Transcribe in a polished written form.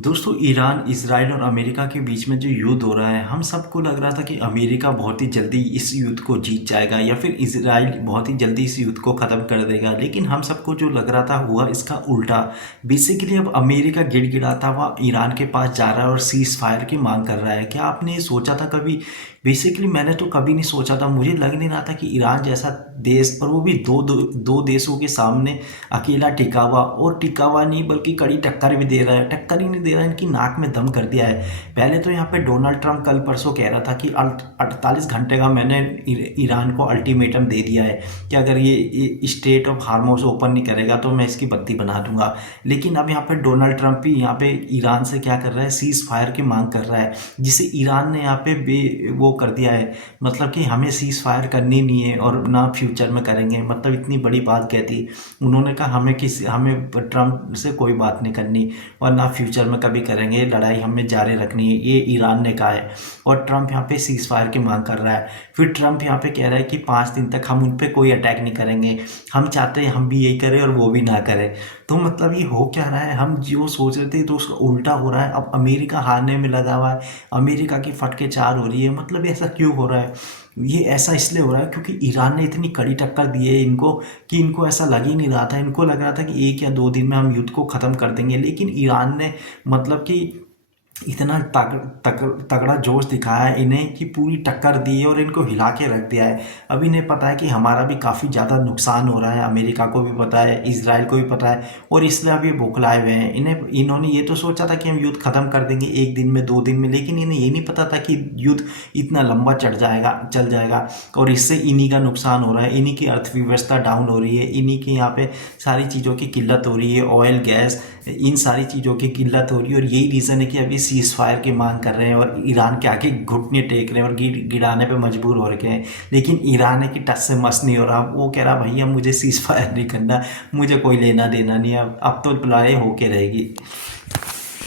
दोस्तों Iran, Israel और America के बीच में जो युद्ध हो रहा है, हम सबको लग रहा था कि अमेरिका बहुत ही जल्दी इस युद्ध को जीत जाएगा या फिर इज़राइल बहुत ही जल्दी इस युद्ध को ख़त्म कर देगा। लेकिन हम सबको जो लग रहा था हुआ इसका उल्टा। बेसिकली अब अमेरिका गिड़गिड़ाता हुआ ईरान के पास जा रहा है और सीज़ फायर की मांग कर रहा है। क्या आपने ये सोचा था कभी? बेसिकली मैंने तो कभी नहीं सोचा था। मुझे लग नहीं रहा था कि ईरान जैसा देश, और वो भी दो देशों के सामने अकेला टिका हुआ, और टिका हुआ नहीं बल्कि कड़ी टक्कर भी दे रहा है। टक्कर ही नहीं दे रहा है, इनकी नाक में दम कर दिया है। पहले तो यहाँ पे डोनाल्ड ट्रंप कल परसों कह रहा था कि 48 घंटे का मैंने ईरान को अल्टीमेटम दे दिया है कि अगर ये स्टेट ऑफ हार्मोस ओपन नहीं करेगा तो मैं इसकी बत्ती बना दूंगा। लेकिन अब यहाँ पे डोनाल्ड ट्रंप ही यहाँ पे ईरान से क्या कर रहा है, सीज फायर की मांग कर रहा है, जिसे ईरान ने यहाँ पे वो कर दिया है। मतलब कि हमें सीज फायर करनी नहीं है और ना फ्यूचर में करेंगे। मतलब इतनी बड़ी बात कहती। उन्होंने कहा हमें ट्रम्प से कोई बात नहीं करनी और ना फ्यूचर में कभी करेंगे, लड़ाई हमें जारी रखनी है, ये ईरान ने कहा है। और ट्रम्प यहाँ पे सीज फायर की मांग कर रहा है। फिर ट्रम्प यहाँ पे कह रहा है कि 5 दिन तक हम उन पर कोई अटैक नहीं करेंगे। हम चाहते हैं हम भी यही करें और वो भी ना करें। तो मतलब ये हो क्या रहा है, हम जो सोच रहे थे तो उसका उल्टा हो रहा है। अब अमेरिका हारने में लगा हुआ है, अमेरिका की फटके चार हो रही है। मतलब ऐसा क्यों हो रहा है? ये ऐसा इसलिए हो रहा है क्योंकि ईरान ने इतनी कड़ी टक्कर दी है इनको कि इनको ऐसा लग ही नहीं रहा था। इनको लग रहा था कि 1 या 2 दिन में हम युद्ध को ख़त्म कर देंगे। लेकिन ईरान ने मतलब कि इतना तगड़ा जोश दिखाया है इन्हें कि पूरी टक्कर दी है और इनको हिला के रख दिया है। अब इन्हें पता है कि हमारा भी काफ़ी ज़्यादा नुकसान हो रहा है, अमेरिका को भी पता है, इजराइल को भी पता है, और इसलिए अब ये बौखलाए हुए हैं। इन्होंने ये तो सोचा था कि हम युद्ध ख़त्म कर देंगे 1 दिन में 2 दिन में, लेकिन इन्हें ये नहीं पता था कि युद्ध इतना लंबा चल जाएगा और इससे इन्हीं का नुकसान हो रहा है। इन्हीं की अर्थव्यवस्था डाउन हो रही है, इन्हीं की यहाँ पे सारी चीज़ों की किल्लत हो रही है, ऑयल गैस इन सारी चीज़ों की किल्लत हो रही है। और यही रीज़न है कि अभी सीज़ फायर की मांग कर रहे हैं और ईरान के आगे घुटने टेक रहे हैं और गिड़ाने पे मजबूर हो रखे हैं। लेकिन ईरान है कि टस से मस नहीं हो रहा। वो कह रहा भैया मुझे सीज़ फायर नहीं करना, मुझे कोई लेना देना नहीं है, अब तो लड़ाई होके रहेगी।